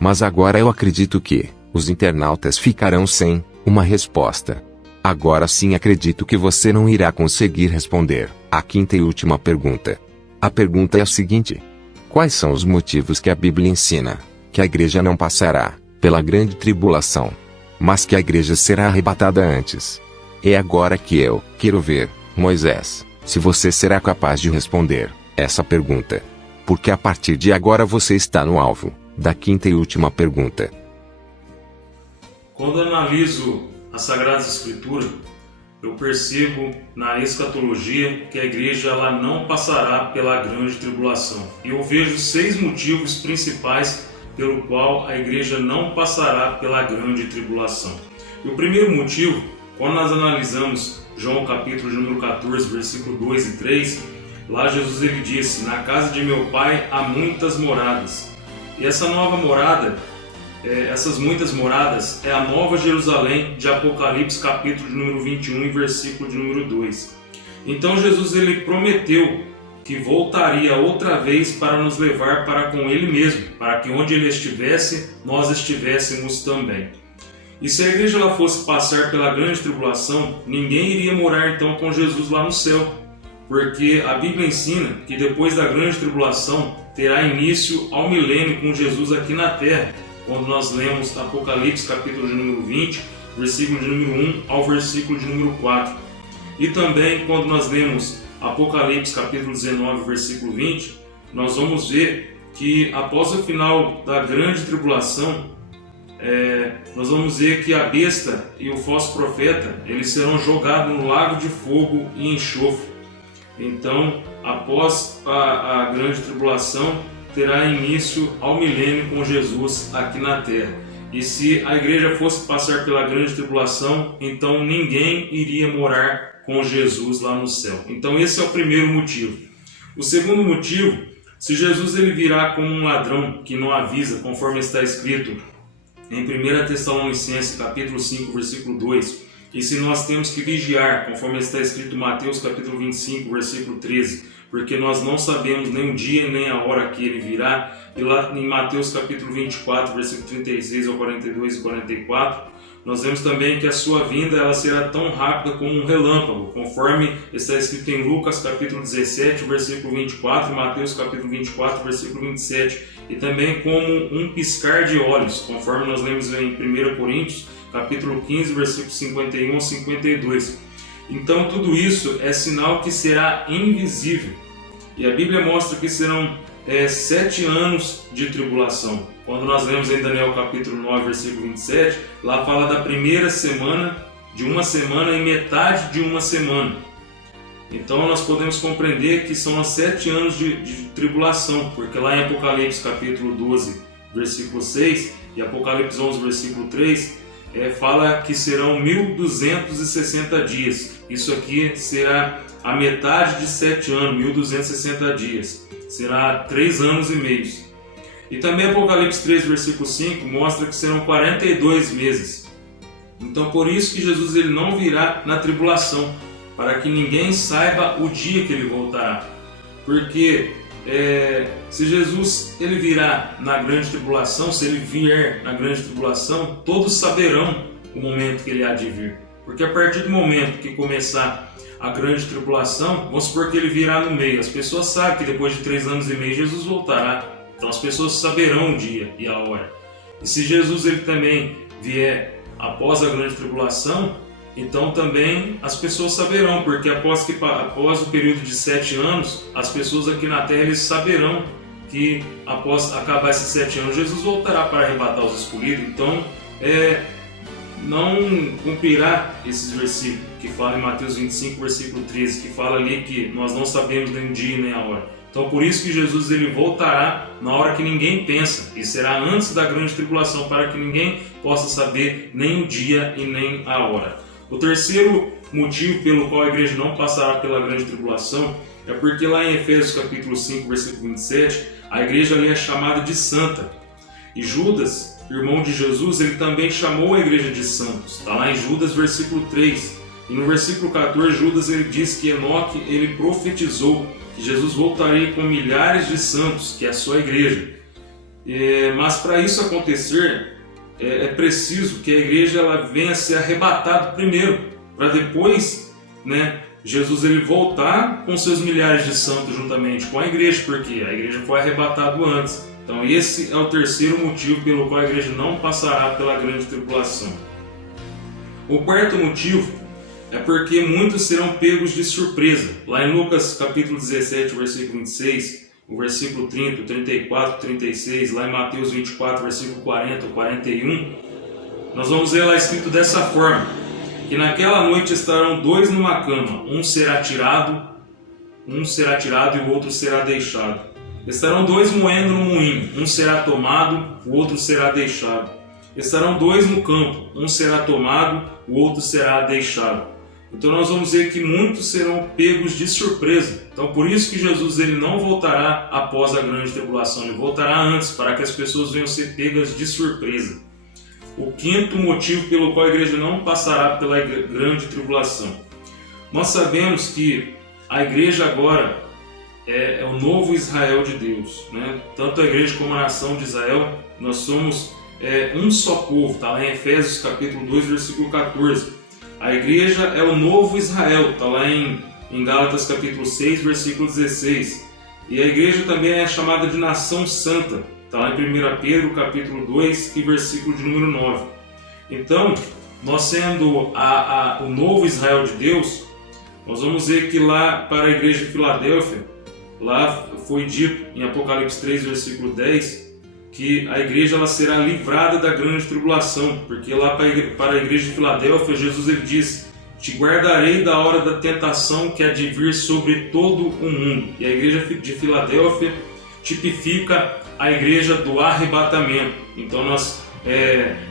Mas agora eu acredito que os internautas ficarão sem uma resposta. Agora sim acredito que você não irá conseguir responder a quinta e última pergunta. A pergunta é a seguinte: quais são os motivos que a Bíblia ensina que a igreja não passará pela grande tribulação, mas que a igreja será arrebatada antes? É agora que eu quero ver, Moisés, se você será capaz de responder essa pergunta. Porque a partir de agora você está no alvo da quinta e última pergunta. Quando analiso a Sagrada Escritura, eu percebo na escatologia que a igreja ela não passará pela grande tribulação. E eu vejo 6 motivos principais pelo qual a igreja não passará pela grande tribulação. E o primeiro motivo, quando nós analisamos João capítulo número 14, versículo 2 e 3, lá Jesus ele disse: na casa de meu pai há muitas moradas. E essa nova morada, essas muitas moradas, é a nova Jerusalém de Apocalipse capítulo número 21 e versículo de número 2. Então Jesus ele prometeu que voltaria outra vez para nos levar para com ele mesmo, para que onde ele estivesse, nós estivéssemos também. E se a igreja ela fosse passar pela grande tribulação, ninguém iria morar então com Jesus lá no céu, porque a Bíblia ensina que depois da grande tribulação terá início ao milênio com Jesus aqui na terra, quando nós lemos Apocalipse capítulo de número 20, versículo de número 1 ao versículo de número 4. E também quando nós lemos Apocalipse capítulo 19, versículo 20, nós vamos ver que após o final da grande tribulação, nós vamos ver que a besta e o falso profeta eles serão jogados no lago de fogo e enxofre. Então, após a grande tribulação, terá início ao milênio com Jesus aqui na terra. E se a igreja fosse passar pela grande tribulação, então ninguém iria morar com Jesus lá no céu. Então esse é o primeiro motivo. O segundo motivo, se Jesus ele virá como um ladrão que não avisa, conforme está escrito em 1 Tessalonicenses capítulo 5, versículo 2, e se nós temos que vigiar, conforme está escrito em Mateus capítulo 25, versículo 13, porque nós não sabemos nem o dia nem a hora que ele virá, e lá em Mateus capítulo 24, versículo 36 ao 42 e 44, nós vemos também que a sua vinda ela será tão rápida como um relâmpago, conforme está escrito em Lucas capítulo 17, versículo 24, e Mateus capítulo 24, versículo 27, e também como um piscar de olhos, conforme nós lemos em 1 Coríntios capítulo 15, versículo 51 ao 52. Então tudo isso é sinal que será invisível. E a Bíblia mostra que serão 7 anos de tribulação. Quando nós lemos em Daniel capítulo 9, versículo 27, lá fala da primeira semana, de uma semana e metade de uma semana. Então nós podemos compreender que são 7 anos de tribulação, porque lá em Apocalipse capítulo 12, versículo 6 e Apocalipse 11, versículo 3, fala que serão 1260 dias. Isso aqui será a metade de 7 anos, 1260 dias. Será 3 anos e meio. E também Apocalipse 3, versículo 5 mostra que serão 42 meses. Então por isso que Jesus ele não virá na tribulação, para que ninguém saiba o dia que ele voltará. Porque se Jesus ele virá na grande tribulação, se ele vier na grande tribulação, todos saberão o momento que ele há de vir. Porque a partir do momento que começar a grande tribulação, vamos supor que ele virá no meio. As pessoas sabem que depois de 3 anos e meio Jesus voltará. Então as pessoas saberão o dia e a hora. E se Jesus ele também vier após a grande tribulação, então também as pessoas saberão, porque após o período de 7 anos, as pessoas aqui na terra eles saberão que após acabar esses 7 anos, Jesus voltará para arrebatar os escolhidos. Então, não cumprirá esses versículos que falam em Mateus 25, versículo 13, que fala ali que nós não sabemos nem o dia nem a hora. Então por isso que Jesus ele voltará na hora que ninguém pensa, e será antes da grande tribulação, para que ninguém possa saber nem o dia e nem a hora. O terceiro motivo pelo qual a igreja não passará pela grande tribulação é porque lá em Efésios capítulo 5, versículo 27, a igreja ali é chamada de santa. E Judas, irmão de Jesus, ele também chamou a igreja de santos. Está lá em Judas, versículo 3. E no versículo 14, Judas ele diz que Enoque ele profetizou que Jesus voltaria com milhares de santos, que é a sua igreja. Mas para isso acontecer, é preciso que a igreja ela venha a ser arrebatada primeiro, para depois, né, Jesus ele voltar com seus milhares de santos juntamente com a igreja, porque a igreja foi arrebatada antes. Então esse é o terceiro motivo pelo qual a igreja não passará pela grande tribulação. O quarto motivo é porque muitos serão pegos de surpresa. Lá em Lucas capítulo 17, versículo 26, o versículo 30, 34, 36, lá em Mateus 24, versículo 40, 41, nós vamos ver lá escrito dessa forma, que naquela noite estarão dois numa cama, um será tirado e o outro será deixado. Estarão dois moendo no moinho, um será tomado, o outro será deixado. Estarão dois no campo, um será tomado, o outro será deixado. Então nós vamos ver que muitos serão pegos de surpresa. Então por isso que Jesus ele não voltará após a grande tribulação, ele voltará antes, para que as pessoas venham ser pegas de surpresa. O quinto motivo pelo qual a igreja não passará pela grande tribulação. Nós sabemos que a igreja agora é o novo Israel de Deus, né? Tanto a igreja como a nação de Israel, nós somos um só povo, está lá em Efésios capítulo 2, versículo 14. A igreja é o novo Israel, está lá em Gálatas capítulo 6, versículo 16. E a igreja também é chamada de nação santa, está lá em 1 Pedro capítulo 2 e versículo de número 9. Então, nós sendo o novo Israel de Deus, nós vamos ver que lá para a igreja de Filadélfia, lá foi dito em Apocalipse 3, versículo 10, que a igreja ela será livrada da grande tribulação, porque lá para a igreja de Filadélfia, Jesus ele diz: te guardarei da hora da tentação que há de vir sobre todo o mundo. E a igreja de Filadélfia tipifica a igreja do arrebatamento. Então nós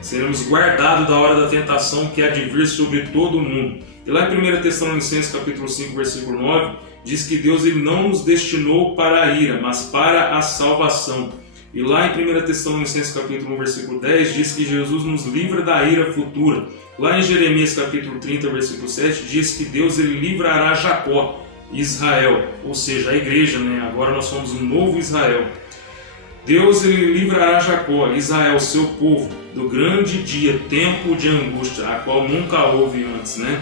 seremos guardados da hora da tentação que há de vir sobre todo o mundo. E lá em 1 Tessalonicenses capítulo 5, versículo 9, diz que Deus ele não nos destinou para a ira, mas para a salvação. E lá em 1 Tessalonicenses capítulo 1, versículo 10, diz que Jesus nos livra da ira futura. Lá em Jeremias capítulo 30, versículo 7, diz que Deus ele livrará Jacó, Israel, ou seja, a igreja, né? Agora nós somos um novo Israel. Deus ele livrará Jacó, Israel, seu povo, do grande dia, tempo de angústia, a qual nunca houve antes, né?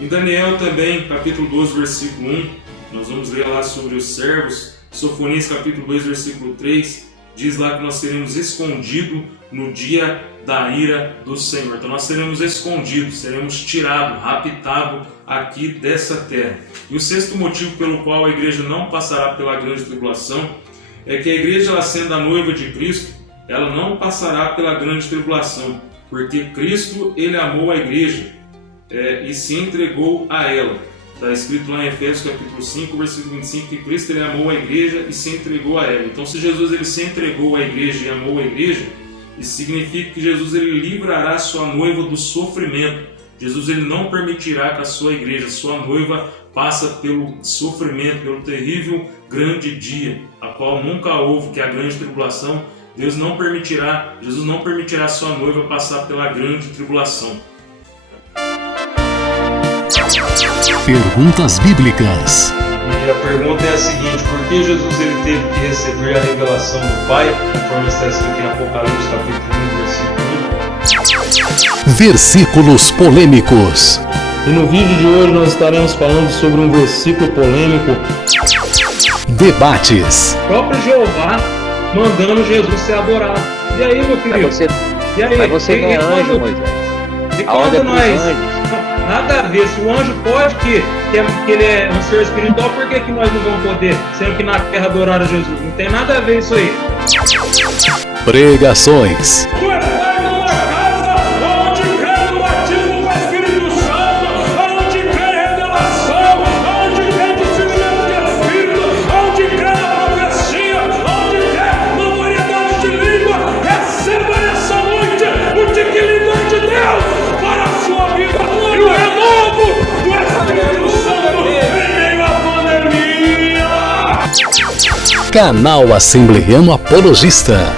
Em Daniel também, capítulo 12, versículo 1, nós vamos ler lá sobre os servos. Sofonias capítulo 2, versículo 3, diz lá que nós seremos escondidos no dia da ira do Senhor. Então nós seremos escondidos, seremos tirados, raptados aqui dessa terra. E o sexto motivo pelo qual a igreja não passará pela grande tribulação é que a igreja, ela sendo a noiva de Cristo, ela não passará pela grande tribulação, porque Cristo ele amou a igreja e se entregou a ela. Está escrito lá em Efésios capítulo 5, versículo 25, que Cristo ele amou a igreja e se entregou a ela. Então, se Jesus ele se entregou à igreja e amou a igreja, isso significa que Jesus ele livrará a sua noiva do sofrimento. Jesus ele não permitirá que a sua igreja, a sua noiva, passe pelo sofrimento, pelo terrível grande dia, a qual nunca houve, que é a grande tribulação. Jesus não permitirá a sua noiva passar pela grande tribulação. Perguntas bíblicas. E a pergunta é a seguinte: por que Jesus ele teve que receber a revelação do Pai, conforme está escrito em Apocalipse capítulo 1, versículo 1? Versículos polêmicos. E no vídeo de hoje nós estaremos falando sobre um versículo polêmico. Debates. O próprio Jeová mandando Jesus ser adorado. E aí, meu filho? Mas você não é anjo, Moisés. E quando nós... Nada a ver, se o anjo pode, que ele é um ser espiritual, por que nós não vamos poder, sendo que na terra adoraram Jesus? Não tem nada a ver isso aí. Pregações. Canal Assembleiano Apologista.